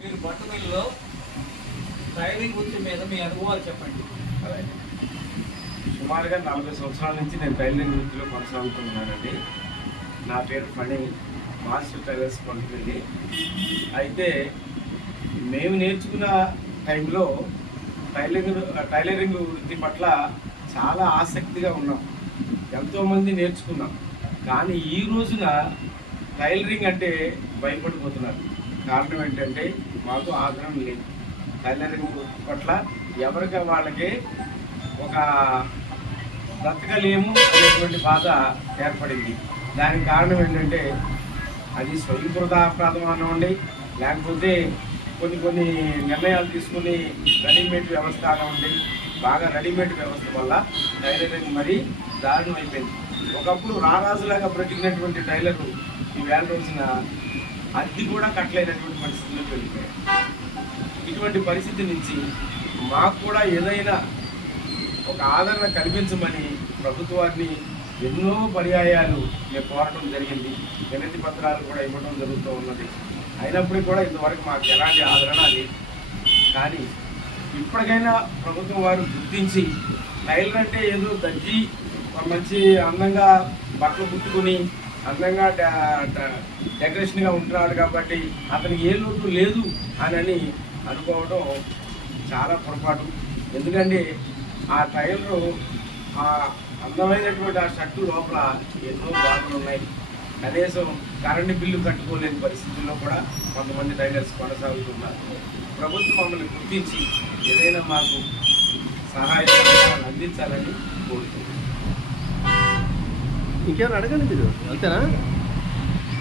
మీరు బట్టమిల్లో టైలరింగ్ వృత్తి మీద మీ అనుభవాలు చెప్పండి. అలాగే సుమారుగా 40 సంవత్సరాల నుంచి నేను టైలరింగ్ వృత్తిలో కొనసాగుతున్నానండి. నా పేరు ఫణి, మాస్టర్ టైలర్స్ పండుగ. అయితే మేము నేర్చుకున్న టైంలో టైలరింగ్ వృత్తి పట్ల చాలా ఆసక్తిగా ఉన్నాం, ఎంతోమంది నేర్చుకున్నాం. కానీ ఈ రోజున టైలరింగ్ అంటే భయపడిపోతున్నారు. కారణం ఏంటంటే మాకు ఆగ్రహం లేదు. టైలరింగ్ పట్ల ఎవరికి వాళ్ళకి ఒక బ్రతకలేము అనేటువంటి బాధ ఏర్పడింది. దానికి కారణం ఏంటంటే అది స్వయంకృత అపరాధం అనివ్వండి, లేకపోతే కొన్ని నిర్ణయాలు తీసుకుని రెడీమేడ్ వ్యవస్థ అనివ్వండి, బాగా రెడీమేడ్ వ్యవస్థ వల్ల టైలరింగ్ మరీ దారుణం అయిపోయింది. ఒకప్పుడు రారాజులాగా బ్రతికినటువంటి టైలరు ఈ వేల రోజున అది కూడా కట్టలేనటువంటి పరిస్థితుల్లోకి వెళ్ళిపోయాయి. ఇటువంటి పరిస్థితి నుంచి మాకు కూడా ఏదైనా ఒక ఆదరణ కల్పించమని ప్రభుత్వాన్ని ఎన్నో పర్యాయాలు మేము కోరటం జరిగింది. వినతి పత్రాలు కూడా ఇవ్వడం జరుగుతూ ఉన్నది. అయినప్పటికీ కూడా ఇంతవరకు మాకు ఎలాంటి ఆదరణ లేదు. కానీ ఇప్పటికైనా ప్రభుత్వం వారు గుర్తించి టైలర్ అంటే ఏదో దర్జీ మంచి అందంగా బట్టలు కుట్టుకుని అందంగా డెకరేషన్గా ఉంటున్నాడు కాబట్టి అతనికి ఏ లోటు లేదు అని అనుకోవడం చాలా పొరపాటు. ఎందుకంటే ఆ టైలరు ఆ అందమైనటువంటి ఆ షర్టు లోపల ఎన్నో బాధలు ఉన్నాయి. కనీసం కరెంటు బిల్లు కట్టుకోలేని పరిస్థితుల్లో కూడా కొంతమంది టైలర్స్ కొనసాగుతున్నారు. ప్రభుత్వం మమ్మల్ని గుర్తించి ఏదైనా మాకు సహాయ సహకారాలు అందించాలని కోరుతున్నాను. ఇంకేమైనా అడగండి మీరు, అంతేనా?